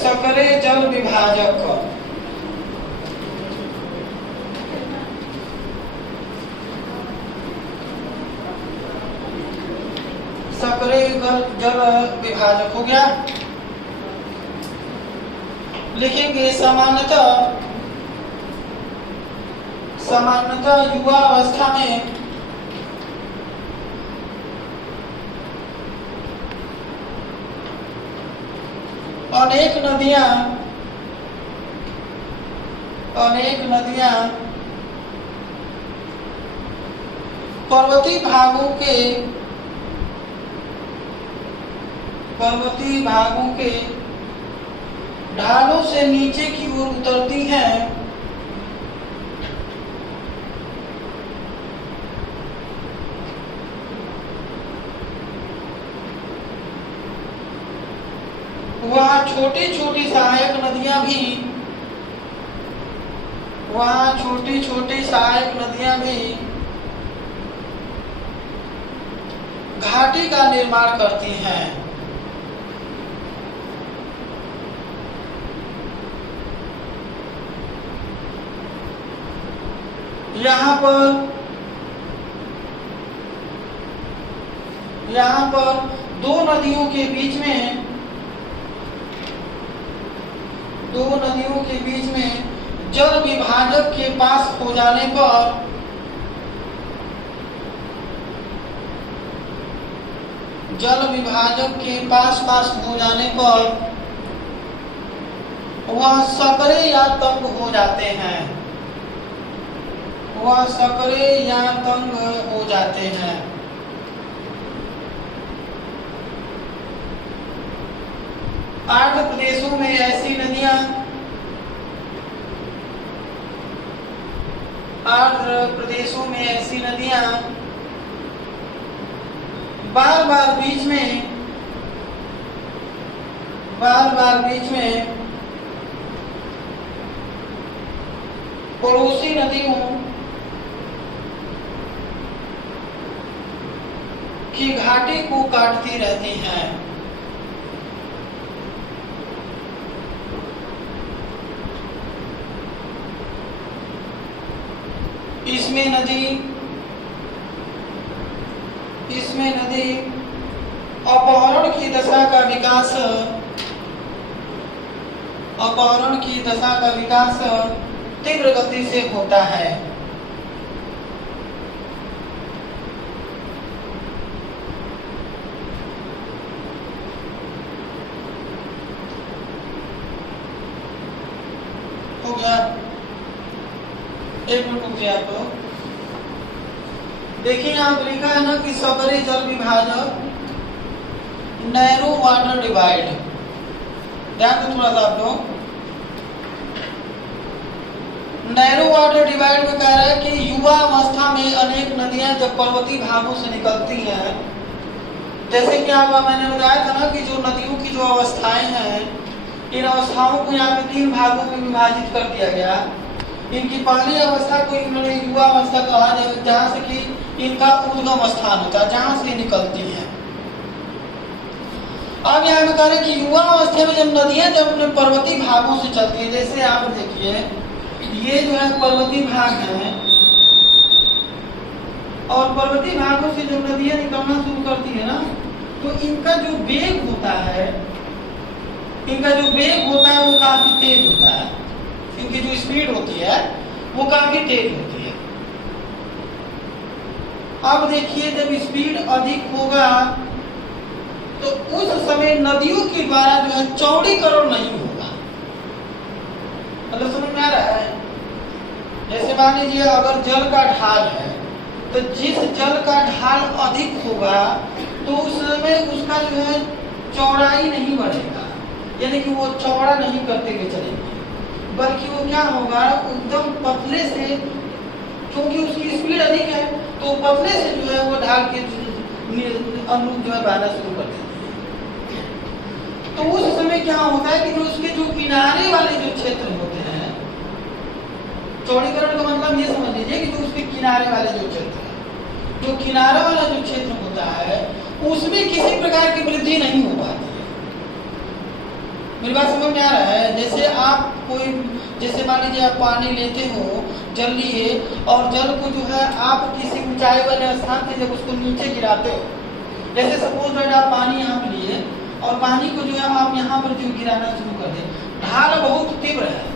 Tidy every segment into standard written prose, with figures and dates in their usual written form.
सकरे जल विभाजक सकरे जल विभाजक हो गया। लिखेंगे सामान्यतः युवा अवस्था में अनेक नदियां पर्वतीय भागों के ढालों से नीचे की ओर उतरती हैं। वहाँ छोटी छोटी सहायक नदियां भी घाटी का निर्माण करती हैं। यहाँ पर दो नदियों के बीच में जल विभाजक के पास हो जाने पर वह सकरे या तंग हो जाते हैं। आर्द्र प्रदेशों में ऐसी नदियां बार बार बीच में पड़ोसी नदियों की घाटी को काटती रहती हैं। इसमें नदी अपहरण की दशा का विकास तीव्र गति से होता है। हो गया, एक मिनट रुकिए। आपको देखिए यहाँ पर लिखा है ना कि सकरे जल विभाजक नैरो वाटर डिवाइड। ध्यान दो थोड़ा सा आप लोग। नैरो वाटर डिवाइड में कह रहा है कि युवा अवस्था में अनेक नदियां जब पर्वतीय भागों से निकलती हैं, जैसे कि आपको मैंने बताया था ना कि जो नदियों की जो अवस्थाएं हैं, इन अवस्थाओं को यहाँ पे 3 भागों में विभाजित कर दिया गया। इनकी पहली अवस्था को इन्होंने युवा अवस्था कहा, जहाँ से कि इनका उद्गम स्थान होता है, जहाँ से निकलती हैं। अब यहाँ पे कह रहे हैं कि युवा अवस्था में जब नदियां अपने पर्वतीय भागों से चलती है, जैसे आप देखिए ये जो है पर्वतीय भाग है, और पर्वतीय भागों से जब नदियां निकलना शुरू करती है ना, तो इनका जो वेग होता है वो काफी तेज होता है। इनकी जो स्पीड होती है वो काफी तेज होती है। अब देखिए जब स्पीड अधिक होगा तो उस समय नदियों के द्वारा जो है चौड़ीकरण नहीं होगा। मतलब समझ में आ रहा है? जैसे मान लीजिए अगर जल का ढाल है तो जिस जल का ढाल अधिक होगा तो उस समय उसका जो है चौड़ाई नहीं बढ़ेगा, यानी कि वो चौड़ा नहीं करते हुए चलेंगे, बल्कि वो क्या होगा एकदम पतले से, क्योंकि उसकी स्पीड अधिक है तो पतले से जो है वो ढाल के अनुरूप जो है बहना शुरू कर देती है। तो उस समय क्या होता है कि जो उसके जो किनारे वाले जो क्षेत्र होते हैं, चौड़ीकरण का मतलब ये समझ लीजिए कि जो उसके किनारे वाले जो क्षेत्र है, जो किनारा वाला जो क्षेत्र होता है उसमें किसी प्रकार की वृद्धि नहीं हो पाती है। मेरी बात समझ में आ रहा है? जैसे आप कोई, जैसे मान लीजिए आप पानी लेते हो, जल लिए, और जल को जो है आप किसी ऊंचाई वाले स्थान पे जब उसको नीचे गिराते हो, जैसे सपोज दैट आप पानी यहाँ पे लिए और पानी को जो है आप यहाँ पर जो गिराना शुरू कर दे, ढाल बहुत तीव्र है।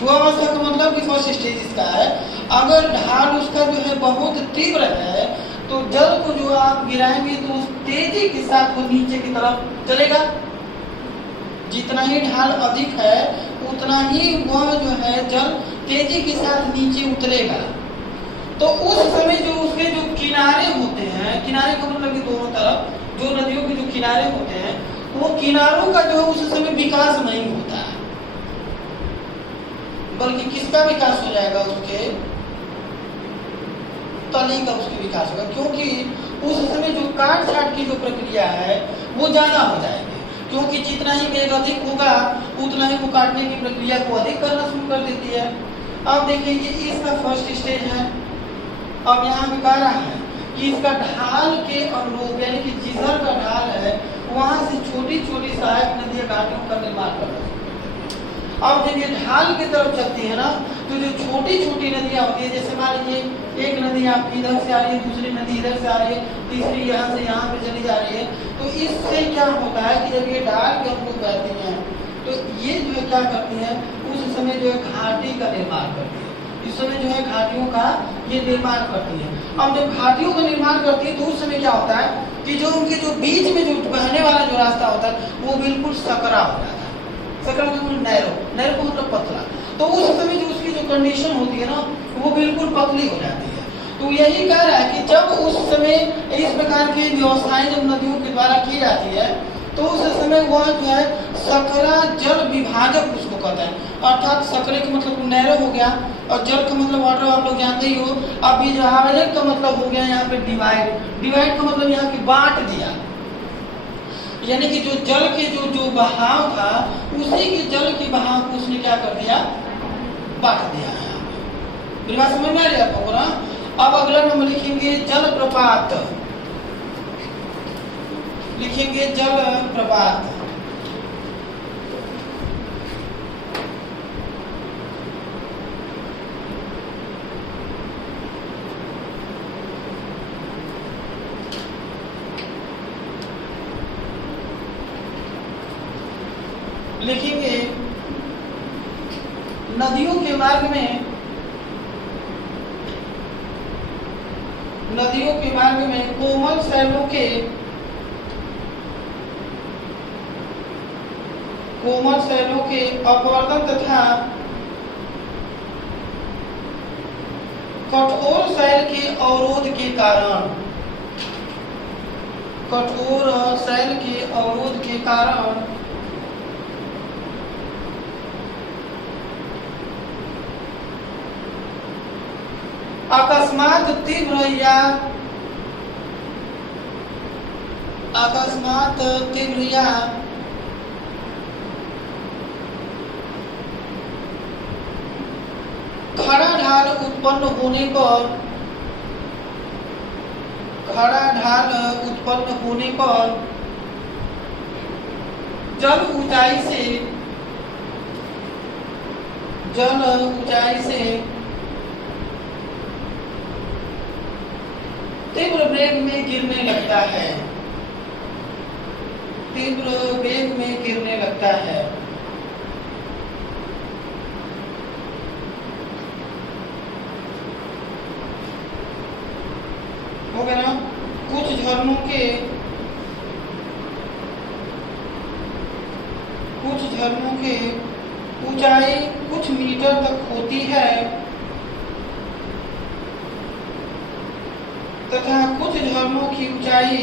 युवावस्था का मतलब कि फर्स्ट स्टेज इसका है, अगर ढाल उसका जो है बहुत तीव्र है तो जल को जो आप गिराएंगे तो उस तेजी के साथ वो नीचे की तरफ चलेगा। जितना ही ढाल अधिक है उतना ही वह जो है जल तेजी के साथ नीचे उतरेगा। तो उस समय जो उसके जो किनारे होते हैं, किनारे का मतलब कि दोनों तरफ जो नदियों के जो किनारे होते हैं, वो किनारों का जो है उस समय विकास नहीं होता है, बल्कि किसका विकास हो जाएगा? उसके तली का उसके विकास होगा, क्योंकि उस समय जो काट छाट की जो प्रक्रिया है वो ज्यादा हो जाएगी, क्योंकि जितना ही वेग अधिक होगा उतना ही वो काटने की प्रक्रिया को अधिक करना शुरू कर देती है। अब देखिए ये इसका फर्स्ट स्टेज है। अब यहाँ भी कह रहा है कि इसका ढाल के अनुरूप, यानी कि जिधर का ढाल है वहां से छोटी छोटी सहायक नदियां घाटियों का निर्माण करना शुरू कर देती है। अब जब ये ढाल की तरफ चलती है ना, तो जो छोटी छोटी नदियां होती है, जैसे मान लीजिए एक नदी आपकी इधर से आ रही है, दूसरी नदी इधर से आ रही है, तीसरी यहाँ से यहाँ पे चली जा रही है, तो इससे क्या होता है कि जब ये ढाल के अनुरूप बहती हैं तो ये जो है क्या करती है, उस समय जो है घाटी का निर्माण करती है। इस समय जो है घाटियों का ये निर्माण करती है। अब जब घाटियों का निर्माण करती है तो उस समय क्या होता है कि जो उनके जो बीच में जो बहने वाला जो रास्ता होता है वो बिल्कुल सकरा हो जाता है। सकरा मतलब नैरो, नैरो को मतलब पतला। तो उस समय जो उसकी जो कंडीशन होती है ना वो बिल्कुल पतली हो जाती है। तो यही कह रहा है कि जब उस समय इस प्रकार की व्यवस्थाएं जब नदियों के द्वारा की जाती है तो उस समय वह जो है सकरा जल विभाजक उसको कहते हैं। अर्थात सकरे का मतलब नैरो हो गया और जल का मतलब वाटर आप लोग जानते ही हो। अब विभाजक का मतलब हो गया यहाँ पे डिवाइड, डिवाइड का मतलब यहाँ की बांट दिया, यानी कि जो जल के जो बहाव था उसी के जल के बहाव को उसने क्या कर दिया, बांट दिया है। मेरी बात समझ में आ रही है आपको ना? अब अगला नंबर लिखेंगे जल प्रपात, लिखेंगे जल प्रपात। लिखेंगे नदियों के मार्ग में, नदियों के मार्ग में कोमल शैलों के, कोमल शैलों के अपवर्तन तथा कठोर शैल के अवरोध के कारण, कठोर शैल के अवरोध के कारण अकस्मात तीव्र या खड़ा ढाल उत्पन्न होने पर, खड़ा ढाल उत्पन्न होने पर जल ऊंचाई से तीव्र वेग में गिरने लगता है, तीव्र वेग में गिरने लगता है। हो गया ना? कुछ झरनों के ऊंचाई कुछ मीटर तक होती है तथा कुछ झरनों की ऊंचाई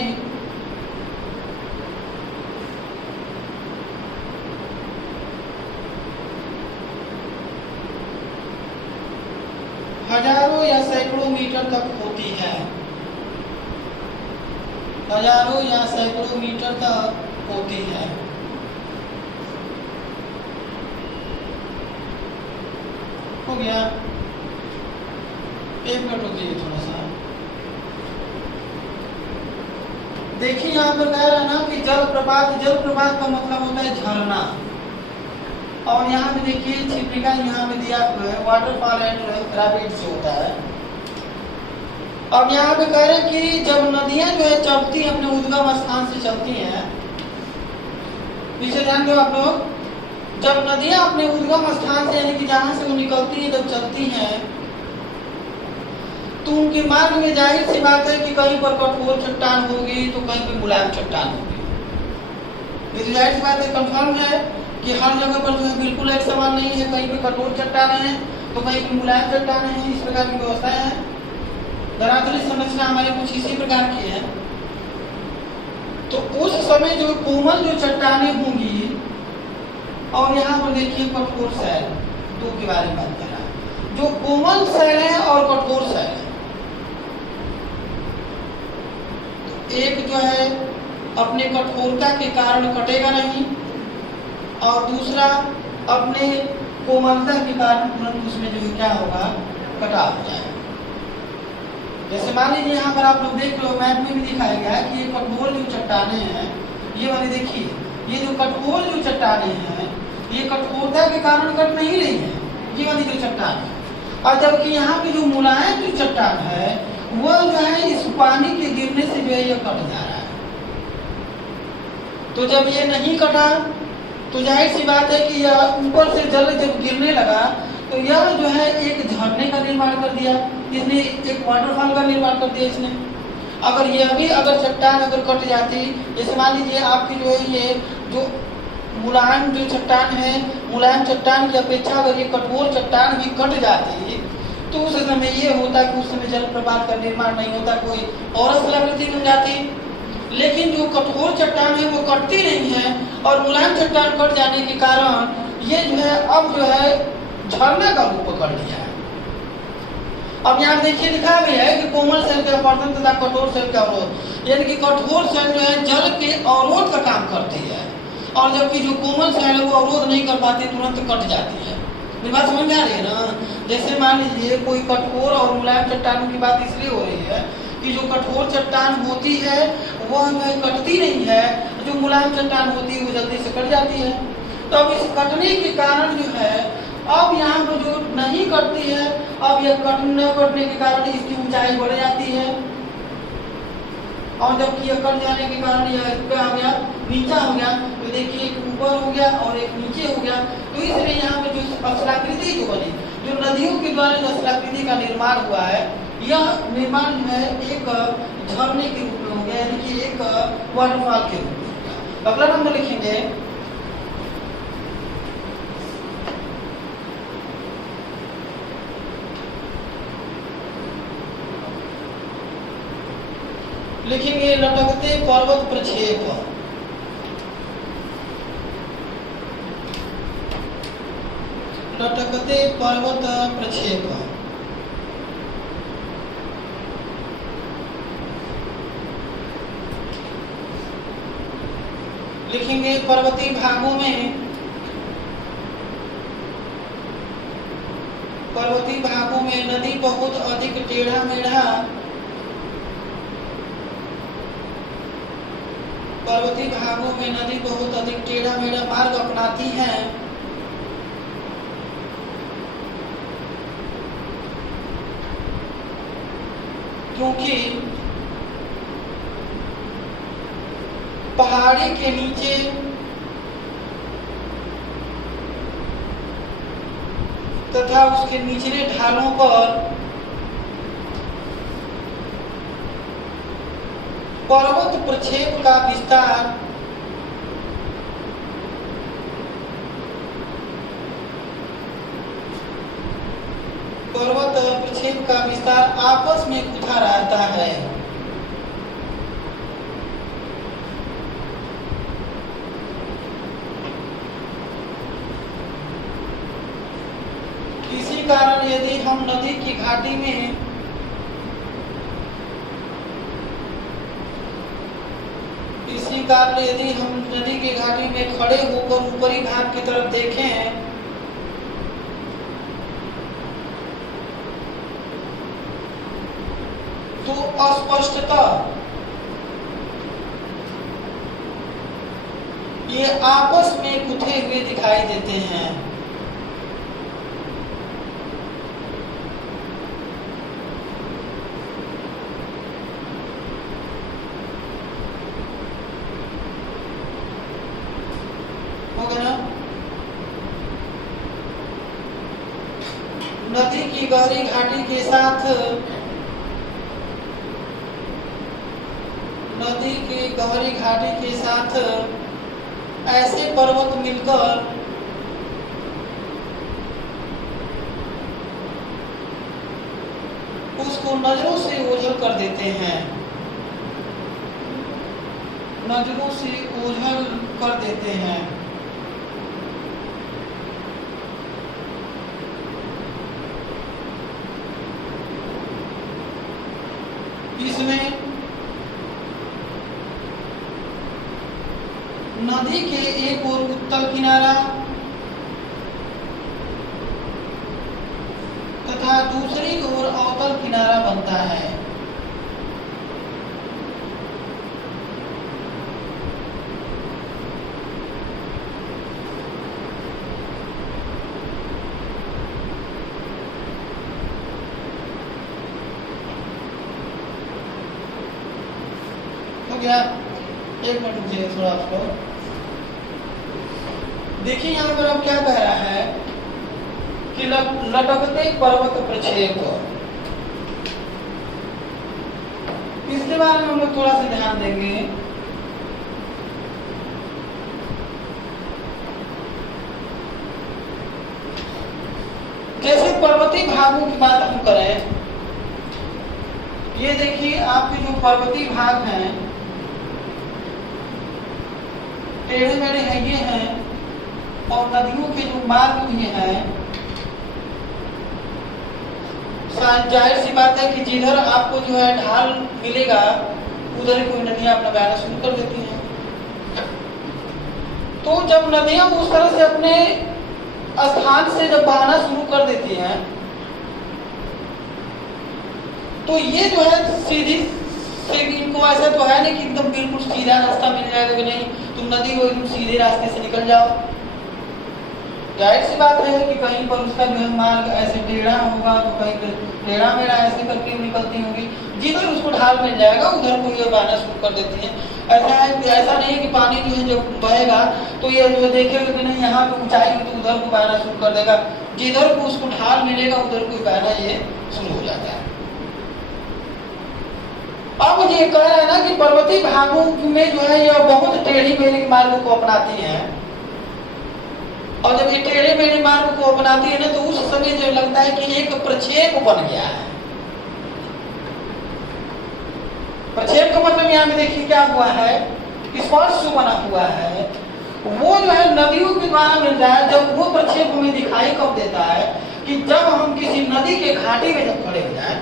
हजारों या सैकड़ों मीटर तक होती है, हजारों या सैकड़ों मीटर तक होती है। हो गया? एक मिनट रुकिए थोड़ा सा। देखिए यहाँ पर कह रहा है ना कि जल प्रपात, जल प्रपात का मतलब होता है झरना। और यहाँ पे देखिए छिपरिका यहाँ पे दिया हुआ है, वाटरफॉल एंड रैपिड्स होता है। अब यहाँ पे कह रहे हैं कि जब नदियां जो है चलती हैं अपने उद्गम स्थान से चलती हैं, पीछे ध्यान दो आप लोग, जब नदियां अपने उद्गम स्थान से यानी कि जहां से वो निकलती हैं जब चलती हैं तो उनके मार्ग में जाहिर सी बात है कि कहीं पर कठोर चट्टान होगी तो कहीं पर मुलायम चट्टान होगी। ये जाहिर सी बात है, कंफर्म है कि हर जगह पर जो है बिल्कुल एक समान नहीं है, कहीं पे कठोर चट्टान है तो कहीं पे मुलायम चट्टान है। इस प्रकार की व्यवस्थाएं हैं। धरातलीय संरचना हमारे कुछ इसी प्रकार की है। तो उस समय जो कोमल जो चट्टानें होंगी, और यहाँ पर देखिए कठोर शैल, दो के बारे में बात कर रहा है। जो कोमल शैल है और कठोर शैल है, तो एक जो है अपने कठोरता के कारण कटेगा नहीं, और दूसरा अपने कोमलता के कारण तुरंत उसमें जो क्या होगा, कटाव हो जाएगा। जैसे मान लीजिए यहाँ पर आप लोग देख लो, मैप में भी दिखाया गया है कि ये कठोर जो चट्टानें हैं, ये वाली देखिए, ये जो कठोर जो चट्टानें हैं ये कठोरता के कारण कट नहीं रही है, ये वाली जो चट्टान है। और जबकि यहाँ पे जो मुलायम जो चट्टान है वह जो है इस पानी के गिरने से जो है ये कट जा रहा है। तो जब ये नहीं कटा तो जाहिर सी बात है कि यह ऊपर से जल जब गिरने लगा तो यह जो है एक झरने का निर्माण कर दिया, इसने एक वाटरफॉल का निर्माण कर दिया इसने। अगर ये अभी अगर चट्टान अगर कट जाती, जैसे मान लीजिए आपकी जो है ये जो मुलायम जो चट्टान है, मुलायम चट्टान की अपेक्षा अगर ये कठोर चट्टान भी कट जाती तो उस समय ये होता कि उस समय जलप्रपात का निर्माण नहीं होता, कोई और स्थलाकृति बन जाती। लेकिन जो कठोर चट्टान है वो कटती नहीं है, और मुलायम चट्टान कट जाने के कारण ये जो है अब जो है झरना का रूप पकड़ लिया है। अब यहाँ देखिए लिखा गया है कि कोमल शैल के अपवर्तन तथा कठोर शैल का अवरोध, यानी कि कठोर शैल जो है जल के अवरोध का काम करती है, और जबकि जो कोमल शैल है वो अवरोध नहीं कर पाती, तुरंत कट जाती है। ये बात समझ में आ रही है ना। जैसे मान लीजिए कोई कठोर और मुलायम चट्टानों की बात इसलिए हो रही है कि जो कठोर चट्टान होती है वह कटती नहीं है, जो मुलायम चट्टान होती है वो जल्दी से कट जाती है। तो अब इस कटने के कारण जो है अब यहाँ पर जो नहीं कटती है, अब यह न कटने के कारण इसकी ऊंचाई बढ़ जाती है, और जबकि यह कट जाने के कारण यह क्या हो गया, नीचा हो गया। तो देखिए एक ऊपर हो गया और एक नीचे हो गया। तो इसलिए यहाँ पे जो स्थलाकृति जो बनी, जो नदियों के द्वारा जो स्थलाकृति का निर्माण हुआ है, यह निर्माण जो है एक झरने के रूप में हो गया, यानी कि एक वाटरफॉल के रूप में हो गया। अगला नंबर लिखेंगे लटकते पर्वत प्रक्षेप। लटकते पर्वत प्रक्षेप लिखेंगे पर्वतीय भागों में, पर्वतीय भागों में नदी बहुत अधिक टेढ़ा मेढ़ा, पर्वतीय भागों में नदी बहुत अधिक टेढ़ा मेढ़ा मार्ग अपनाती है, क्योंकि पहाड़ी के नीचे तथा उसके निचले ढालों पर पर्वत प्रक्षेप का विस्तार आपस में उठा रहता है। किसी कारण यदि हम नदी की घाटी में यदि हम नदी की घाटी में खड़े होकर ऊपरी भाग की तरफ देखें तो अस्पष्टतः ये आपस में गुथे हुए दिखाई दिखाई देते हैं। हो गया ना? नदी की गहरी घाटी के साथ ऐसे पर्वत मिलकर उसको नजरों से ओझल कर देते हैं, नजरों से ओझल कर देते हैं। इसमें नदी के एक ओर उत्तल किनारा तथा दूसरी ओर अवतल किनारा बनता है। तो क्या एक मिनट रुकिए थोड़ा, आपको देखिए यहाँ पर अब क्या कह रहा है कि लटकते पर्वत प्रक्षेप, इसके बारे में हम लोग थोड़ा सा ध्यान देंगे। जैसे पर्वतीय भागों की बात हम करें, ये देखिए आपके जो पर्वतीय भाग हैं, टेढ़े मेढ़े हैं, ये हैं, और नदियों के जो मार्ग भी हैं, जाहिर सी बात है कि जिधर आपको जो है ढाल मिलेगा उधर ही कोई नदियां अपना बहना शुरू कर देती हैं। तो जब नदियां उस तरह से अपने स्थान से जब बहना शुरू कर देती हैं, तो ये जो है सीधी से, इनको ऐसा तो है नहीं कि एकदम बिल्कुल सीधा रास्ता मिल जाएगा कि नहीं तुम नदी को एकदम सीधे रास्ते से निकल जाओ। जाहिर सी बात है कि कहीं पर उसका जो है मार्ग ऐसे टेढ़ा होगा, तो कहीं टेढ़ा मेढ़ा ऐसे करके निकलती होंगी, जिधर उसको ढाल मिल जाएगा उधर को ये बहना शुरू कर देती है। ऐसा है, ऐसा नहीं है कि पानी जो है जब बहेगा तो ये जो देखेगा कि नहीं यहाँ पे ऊंचाई है तो उधर को बहना शुरू कर देगा, जिधर को उसको ढाल मिलेगा उधर को बहना ये शुरू हो जाता है। अब ये कह रहा है ना कि पर्वतीय भागों में जो है यह बहुत टेढ़ी मेढ़ी मार्ग को अपनाती है, और जब ये टेढ़े मेढ़े मार्ग को अपनाती है ना तो उस समय जो लगता है कि एक प्रक्षेप बन गया है। प्रक्षेप का मतलब यहाँ में देखिए क्या हुआ है, स्पर्श जो बना हुआ है वो जो है नदियों के द्वारा मिल रहा है। जब वो प्रक्षेप हमें दिखाई कब देता है कि जब हम किसी नदी के घाटी में जब खड़े हो जाए,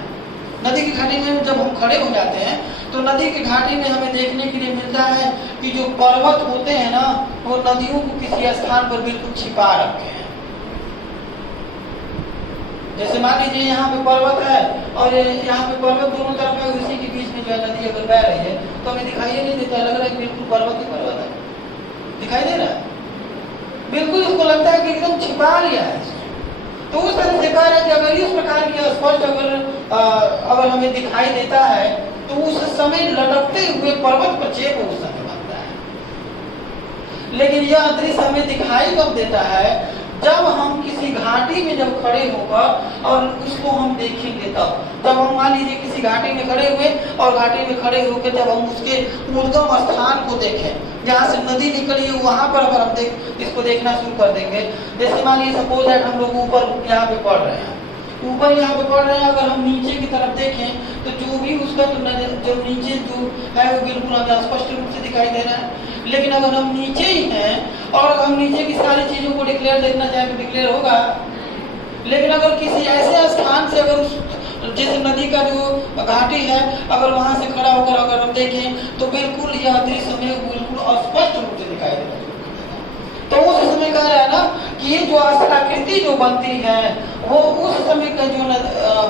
नदी की घाटी में जब हम खड़े हो जाते हैं तो नदी की घाटी में हमें देखने के लिए मिलता है कि जो पर्वत होते हैं ना वो नदियों को किसी स्थान पर बिल्कुल छिपा रखे हैं। जैसे मान लीजिए यहाँ पे पर्वत है और यहाँ पे पर्वत दोनों तरफ है, उसी के बीच में जो है नदी अगर बह रही है तो हमें दिखाई नहीं देता, लग रहा है बिल्कुल पर्वत ही पर्वत है, दिखाई दे रहा है, बिल्कुल इसको लगता है कि एकदम छिपा लिया है। तो उस तरह से कह रहे हैं कि अगर इस प्रकार की स्पष्ट अगर हमें दिखाई देता है तो उस समय लटकते हुए पर्वत प्रक्षेप उस समय बनता है। लेकिन यह दृश्य हमें दिखाई कब देता है, जब हम किसी घाटी में जब खड़े होकर और उसको हम देखेंगे तब। जब हम मान लीजिए किसी घाटी में खड़े हुए और घाटी में खड़े होकर जब हम उसके उद्गम स्थान को देखें, जहाँ से नदी निकली है वहां पर अगर हम इसको देखना शुरू कर देंगे, जैसे मान लीजिए सपोज दैट हम लोग ऊपर यहाँ पे पढ़ रहे हैं, ऊपर यहाँ पे पढ़ रहे हैं, अगर हम नीचे की तरफ देखें तो जो भी उसका जो नीचे जो है वो बिल्कुल हमें स्पष्ट रूप से दिखाई दे रहा है। लेकिन अगर हम नीचे ही हैं और अगर हम नीचे की सारी चीजों को डिक्लेयर देखना चाहें तो डिक्लेयर होगा। लेकिन अगर किसी ऐसे स्थान से अगर उस जैसे नदी का जो घाटी है अगर वहां से खड़ा होकर अगर हम देखें तो बिल्कुल यह दृश्य हमें बिल्कुल स्पष्ट रूप से दिखाई देगा। तो उस समय कह रहा है ना कि ये जो आकृति जो बनती है वो उस समय का जो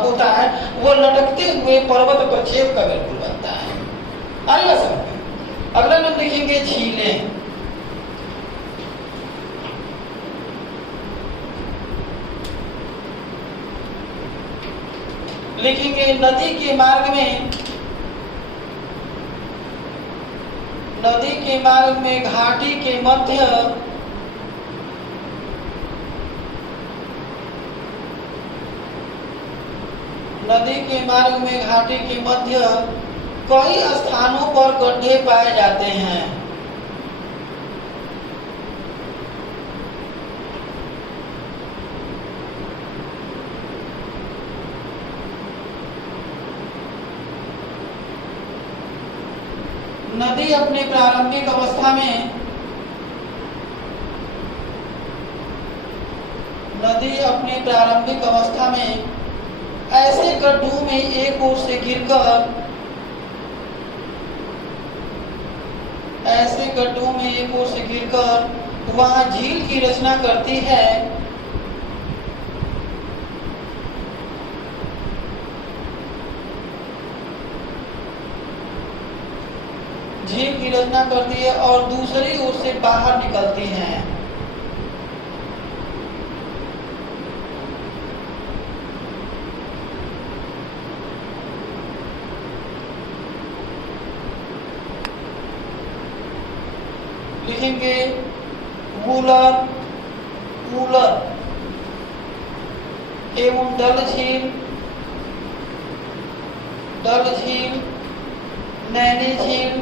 होता है वो लटकते हुए पर्वत प्रक्षेप का बिल्कुल बनता है। आइए समझ अगला हम देखेंगे झीलें। लिखेंगे नदी के मार्ग में घाटी के मध्य कई स्थानों पर गड्ढे पाए जाते हैं। नदी अपने प्रारंभिक अवस्था में ऐसे गड्ढों में एक ओर से गिरकर वहां झील की रचना करती है। और दूसरी ओर से बाहर निकलती हैं। लिखेंगे वूलर एवं डल झील, नैनी झील,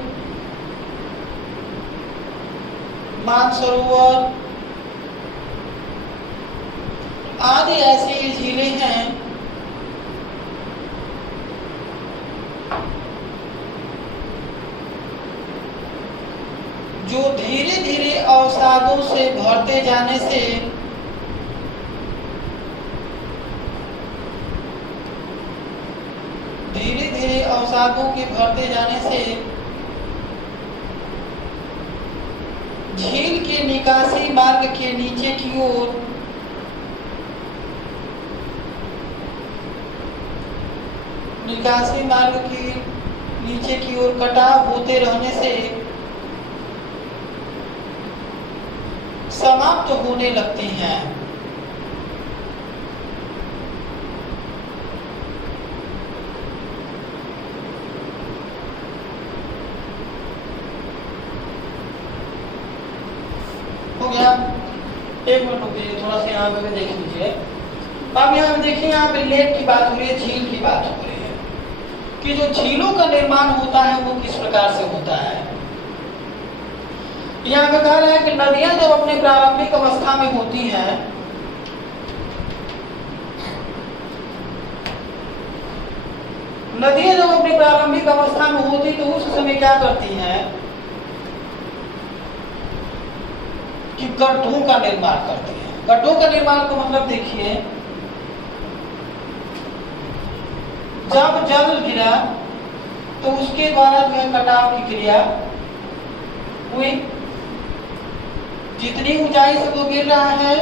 मानसरोवर आदि ऐसी झीलें हैं जो धीरे धीरे अवसादों से भरते जाने से झील के निकासी मार्ग के नीचे की ओर कटाव होते रहने से समाप्त होने लगती हैं। हो गया, एक मिनट रुकिए, थोड़ा सा यहाँ पे देख लीजिए। अब यहाँ पे देखिए, यहाँ पे लेक की बात हो रही है, झील की बात हो रही है कि जो झीलों का निर्माण होता है वो किस प्रकार से होता है। यहाँ पे कह रहा है कि नदियां जब अपने प्रारंभिक अवस्था में होती हैं तो उस समय क्या करती हैं कि गड्ढों का निर्माण करती हैं। गड्ढों का निर्माण को मतलब देखिए, जब जल गिरा तो उसके द्वारा जो है कटाव की क्रिया हुई। जितनी ऊंचाई से वो गिर रहा है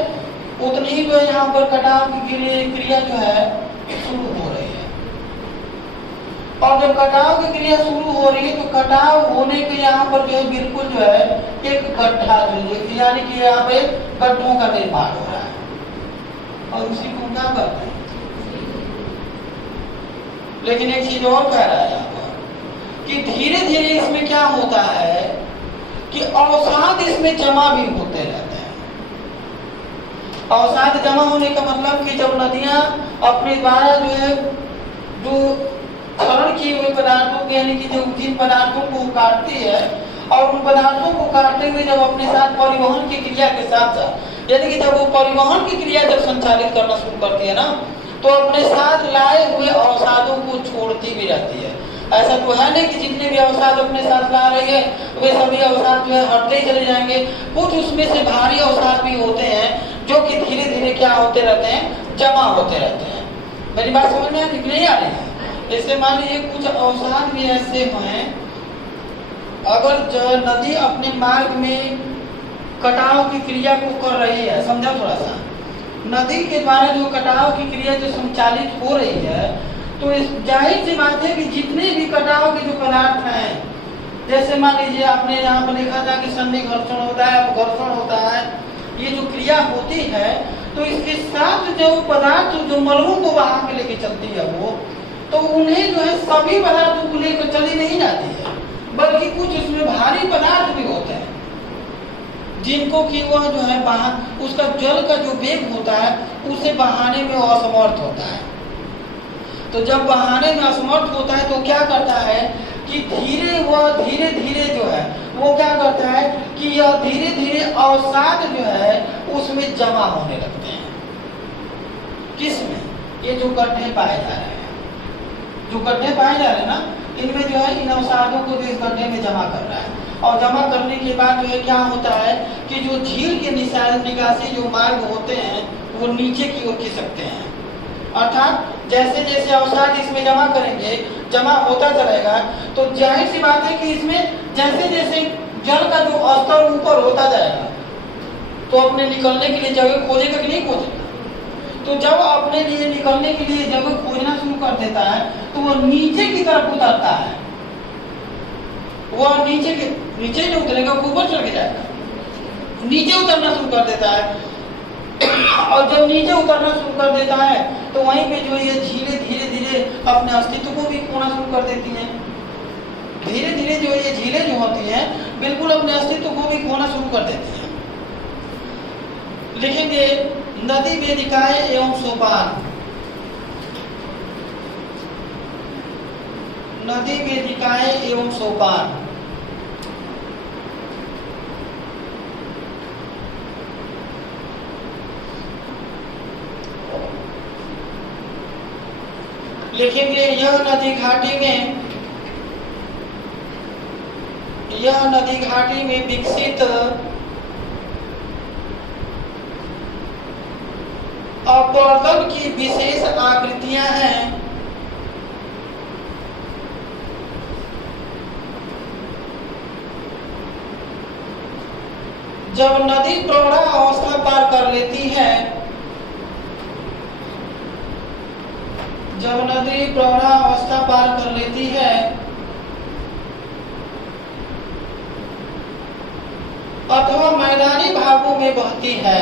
उतनी ही जो है यहाँ पर कटाव की क्रिया जो है शुरू हो रही है। और जब कटाव की क्रिया शुरू हो रही है तो कटाव होने के यहाँ पर जो है बिल्कुल जो है एक गड्ढा यानी कि यहाँ पे गड्ढों का निर्माण हो रहा है और उसी को क्या करते हैं। लेकिन एक चीज और कह रहा है यहाँ पर कि धीरे धीरे इसमें क्या होता है कि अवसाद इसमें जमा भी होते रहते हैं। अवसाद जमा होने का मतलब कि जब नदियां अपने द्वारा जो है जो क्षरण किए हुए पदार्थों के यानी कि जो जिन पदार्थों को काटती है और उन पदार्थों को काटते हुए जब अपने साथ परिवहन की क्रिया के साथ साथ यानी कि जब वो परिवहन की क्रिया जब संचालित करना शुरू करती है ना तो अपने साथ लाए हुए अवसादों को छोड़ती भी रहती है। ऐसा तो है नहीं कि जितने भी अवसाद अपने साथ ला रही है वे सभी अवसाद जो है हटते ही चले जाएंगे। कुछ उसमें से भारी अवसाद भी होते हैं जो कि धीरे धीरे क्या होते रहते हैं, जमा होते रहते हैं। मेरी बात समझ में नहीं आ रही है? जैसे मान लीजिए कुछ अवसाद भी ऐसे हैं, अगर जो नदी अपने मार्ग में कटाव की क्रिया को कर रही है, समझा थोड़ा सा, नदी के द्वारा जो कटाव की क्रिया जो संचालित हो रही है तो इस जाहिर सी बात है कि जितने भी कटाव के जो पदार्थ हैं, जैसे मान लीजिए आपने यहाँ पर देखा था कि संधि घर्षण होता है, घर्षण होता है, ये जो क्रिया होती है तो इसके साथ जो पदार्थ जो मलबों को बहा के लेके चलती है तो उन्हें जो है सभी पदार्थों को लेकर चली नहीं जाती है, बल्कि कुछ उसमें भारी पदार्थ भी होते हैं जिनको कि वह जो है उसका जल का जो वेग होता है उसे बहाने में असमर्थ होता है। तो जब बहाने में असमर्थ होता है तो क्या करता है कि धीरे धीरे जो है वो क्या करता है कि यह धीरे धीरे अवसाद जो है उसमें जमा होने लगते हैं। किसमें? ये जो गड्ढे पाए जा रहे हैं, जो गड्ढे पाए जा रहे हैं ना, इनमें जो है इन अवसादों को भी इस गड्ढे में जमा कर रहा है। और जमा करने के बाद जो है क्या होता है कि जो झील के निकासी जो मार्ग होते हैं वो नीचे की ओर खिसकते हैं। अर्थात जैसे जैसे अवसाद इसमें जमा करेंगे, जमा होता चलेगा, तो जाहिर सी बात है कि इसमें जैसे जैसे जल का जो स्तर ऊपर होता जाएगा तो अपने निकलने के लिए जगह खोजेगा कि नहीं खोजेगा। तो जब अपने लिए निकलने के लिए जगह खोजना शुरू कर देता है तो वह नीचे की तरफ उतरता है। वह नीचे नहीं उतरेगा, ऊपर चढ़ के जाएगा, नीचे उतरना शुरू कर देता है। और जब नीचे उतरना शुरू कर देता है तो वहीं पे जो ये झीलें धीरे धीरे अपने अस्तित्व को भी खोना शुरू कर देती हैं। धीरे धीरे जो ये झीलें जो होती हैं बिल्कुल अपने अस्तित्व को भी खोना शुरू कर देती हैं। लिखेंगे नदी वेदिकाएं एवं सोपान। नदी वेदिकाएं एवं सोपान। लिखेंगे यह नदी घाटी में विकसित अपर्दन की विशेष आकृतियां हैं जब नदी प्रौढ़ा अवस्था पार कर लेती है, जब नदी प्रौढ़ा अवस्था पार कर लेती है अथवा मैदानी भागों में बहती है,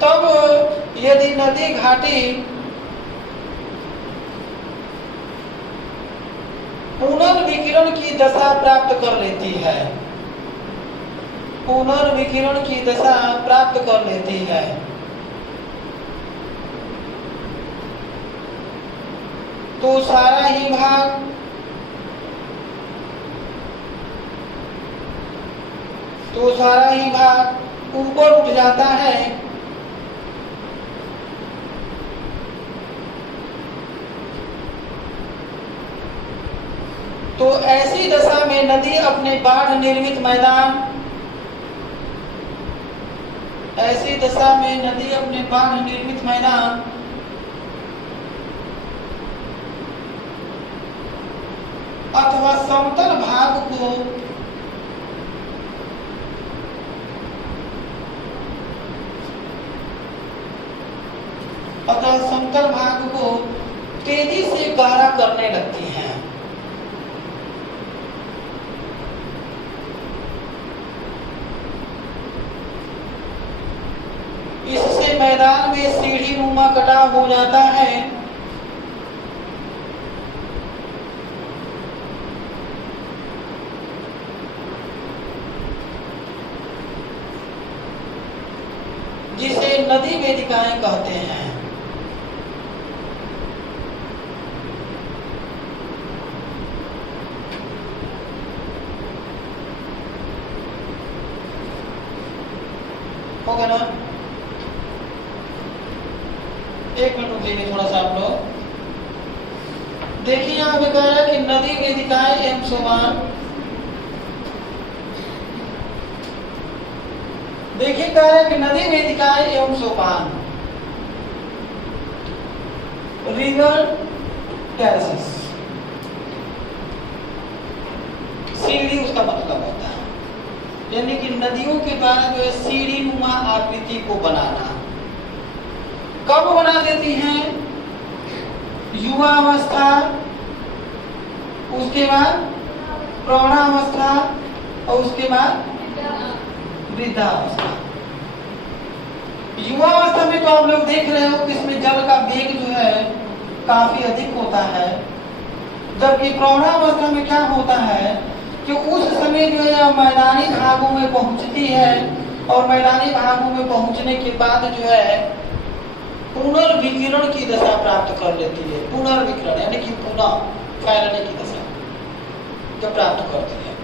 तब यदि नदी घाटी पुनर्विकिरण की दशा प्राप्त कर लेती है, पुनर्विकिरण की दशा प्राप्त कर लेती है, तो सारा ही भाग ऊपर उठ जाता है। तो ऐसी दशा में नदी अपने बाढ़ निर्मित मैदान अथवा समतल भाग को तेजी से गहरा करने लगती हैं। इससे मैदान में सीढ़ी नुमा कटाव हो जाता है। जिसे नदी वेदिकाएं कहते हैं। होगा ना? एक मिनट रुकिए थोड़ा सा आप लोग देखिए। यहाँ पे कह रहा है कि नदी वेदिकाएं एवं सोपान। देखिए कह रहा है कि नदी वेदिकाएं एवं सोपान, रिवर टेरेसेस, सीढ़ी उसका मतलब होता है, यानी कि नदियों के द्वारा जो है सीढ़ी नुमा आकृति को बनाना। कब बना देती हैं? युवा अवस्था, उसके उसके बाद प्रौढ़ावस्था और उसके बाद वृद्धावस्था। युवावस्था में तो आप लोग देख रहे हो कि इसमें जल का वेग जो है काफी अधिक होता है, जबकि प्रौढ़ावस्था में क्या होता है कि उस समय जो है मैदानी भागों में पहुंचती है और मैदानी भागों में पहुंचने के बाद जो है पुनर्विकिरण की दशा प्राप्त कर लेती है। पुनर्विकिरण यानी कि पुनः फैलने की दशा जो प्राप्त करती है।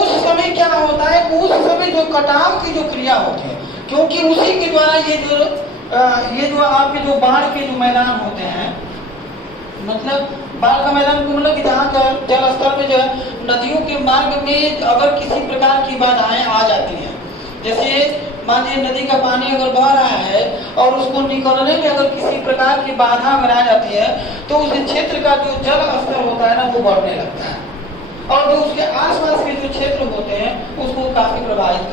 उस समय क्या होता है, उस समय जो कटाव की जो क्रिया होती है, क्योंकि उसी के द्वारा ये जो आपके जो बाढ़ के जो मैदान होते हैं, मतलब बाढ़ का मैदान को मतलब कि जहाँ का जल स्तर में जो है नदियों के मार्ग में अगर किसी प्रकार की बाधाएं आ जाती हैं, जैसे मान लीजिए नदी का पानी अगर बह रहा है और उसको निकलने में अगर किसी प्रकार की बाधा अगर आ जाती है तो उस क्षेत्र का जो जल स्तर होता है ना वो बढ़ने लगता है और जो उसके आसपास के जो क्षेत्र होते हैं उसको काफी प्रभावित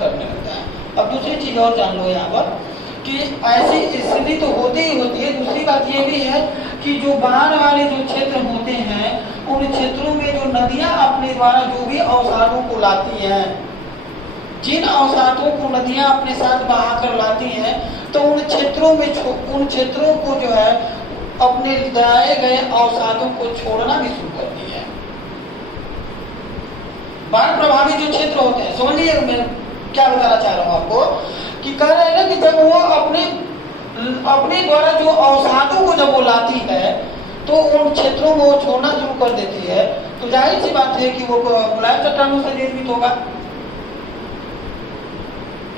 करने लगता है। अब दूसरी चीज और जान लो यहाँ पर कि ऐसी स्थिति तो होती ही होती है। दूसरी बात ये भी है कि जो बाढ़ वाले जो क्षेत्र होते हैं उन क्षेत्रों में जो नदियां अपने द्वारा जो भी अवसादों को लाती हैं, जिन अवसादों को नदियां अपने साथ बहा कर लाती हैं तो उन क्षेत्रों को जो है अपने लाए गए अवसादों को छोड़ना भी शुरू करती है। बाढ़ प्रभावित जो क्षेत्र होते हैं, समझिए मैं क्या बताना चाह रहा हूँ आपको कि कह रहे हैं ना कि जब वो अपने द्वारा जो अवसादों को जब वो लाती है तो उन क्षेत्रों में वो छोड़ना शुरू कर देती है, तो जाहिर सी बात है कि वो मुलायम चट्टानों से निर्मित होगा।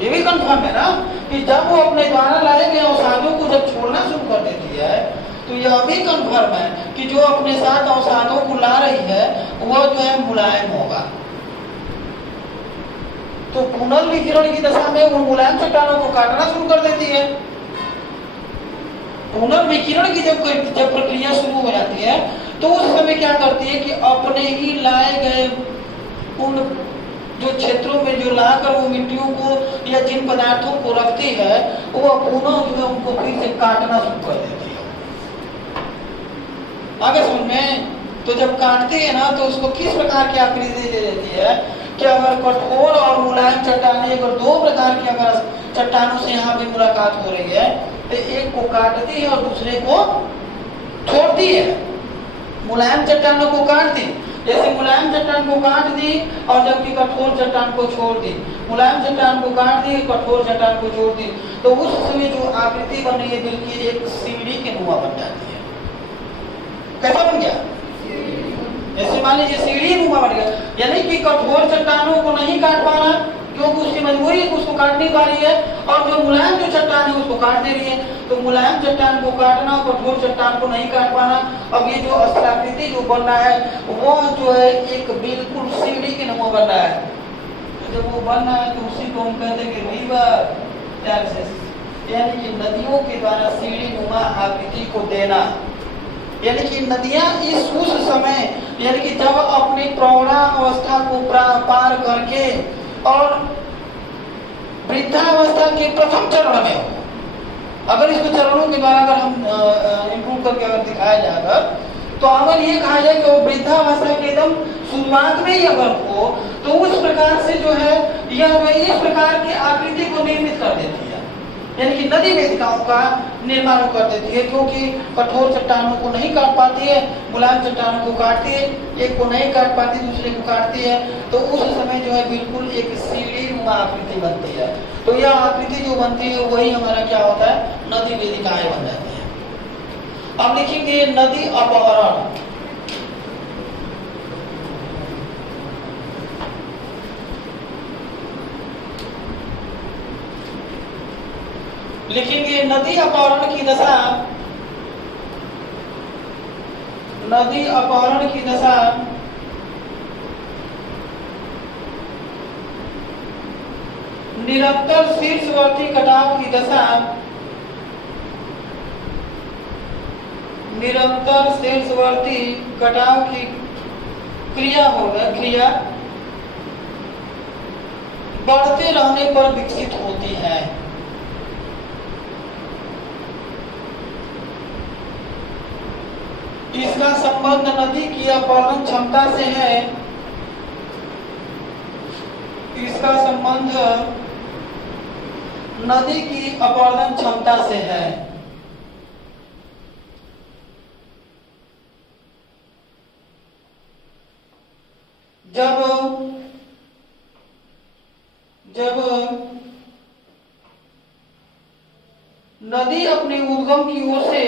ये भी कंफर्म है ना कि जब वो अपने द्वारा लाए गए अवसादों को जब छोड़ना शुरू कर देती है तो यह भी कंफर्म है कि जो अपने साथ अवसादों को ला रही है वह जो है मुलायम होगा। तो पुनर्विकिरण की दशा में वो मुलायम चट्टानों को काटना शुरू कर देती है। पुनर्विकिरण की जब प्रक्रिया शुरू हो जाती है तो उस समय क्या करती है कि अपने ही लाए गए उन जो क्षेत्रों में जो लाकर वो मिट्टियों को या जिन पदार्थों को रखती है वो पुनः जो है उनको फिर से काटना शुरू कर देती है। आगे समझ में? तो जब काटती है ना तो उसको किस प्रकार की आकृति दे देती है कि अगर कठोर और मुलायम चट्टानें अगर दो प्रकार की अगर चट्टानों से यहाँ पे मुलाकात हो रही है तो एक को काटती है और दूसरे को छोड़ती है। मुलायम चट्टानों को काट दी, जैसे मुलायम चट्टान को काट दी और जबकि कठोर चट्टान को छोड़ दी, मुलायम चट्टान को काट दी कठोर चट्टान को छोड़ दी, तो उस समय जो आकृति बन रही है बिल्कुल एक सीढ़ी के नुमा बन जाती है। कैसा बन गया? जैसे मान लीजिए सीढ़ी नुमा बन गया, यानी कि कठोर चट्टानों को नहीं काट पा रहा क्योंकि उसकी मजबूरी है कि उसको काट नहीं पा रही है, और जो मुलायम जो चट्टान है उसको काट दे रही है। तो मुलायम चट्टान को काटना और कठोर चट्टान को नहीं काट पाना, अब ये जो अस्त्राकृति जो बन रहा है वो जो है एक बिल्कुल सीढ़ी के नुमा बन रहा है। तो जब वो बन रहा है तो उसी को हम कहते हैं कि रिवर टैक्सेस, यानी कि नदियों के द्वारा सीढ़ी नुमा आकृति को देना। यानी कि नदियां उस समय यानी कि जब अपनी प्रौढ़ावस्था को पार करके और वृद्धावस्था के प्रथम चरण में हो, अगर इसको चरणों के द्वारा अगर हम इम्प्रूव करके अगर दिखाया जाए तो अगर ये कहा जाए कि वो वृद्धावस्था के एकदम शुरुआत में ही अगर हो तो उस प्रकार से जो है यह इस प्रकार की आकृति को निर्मित कर देती है, यानी कि नदी वेदिकाओं का निर्माण कर देती है। क्योंकि कठोर चट्टानों को नहीं काट पाती है, मुलायम चट्टानों को काटती है, एक को नहीं काट पाती दूसरे को काटती है, तो उस समय जो है बिल्कुल एक सीढ़ी नुमा आकृति बनती है। तो यह आकृति जो बनती है वही हमारा क्या होता है, नदी वेदिकाएं बन जाती है। अब लिखेंगे नदी अपहरण। लिखेंगे नदी अपहरण की दशा, नदी अपहरण की दशा निरंतर शीर्षवर्ती कटाव की दशा, निरंतर शीर्षवर्ती कटाव की क्रिया बढ़ते रहने पर विकसित होती है। इसका संबंध नदी की अपरदन क्षमता से है। इसका संबंध नदी की अपरदन क्षमता से है। जब नदी अपने उद्गम की ओर से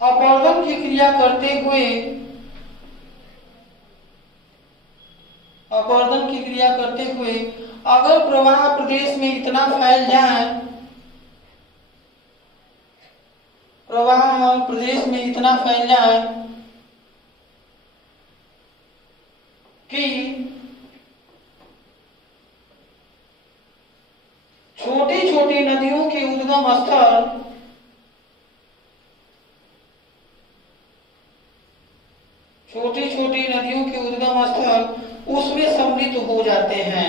अपरदन की क्रिया करते हुए अगर प्रवाह प्रदेश में इतना फैल जाए, कि छोटी छोटी नदियों के उद्गम स्थल उसमें सम्मिलित हो जाते हैं।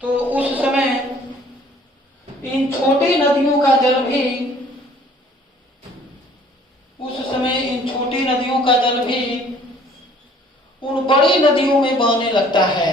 तो उस समय इन छोटी नदियों का जल भी उन बड़ी नदियों में बहने लगता है।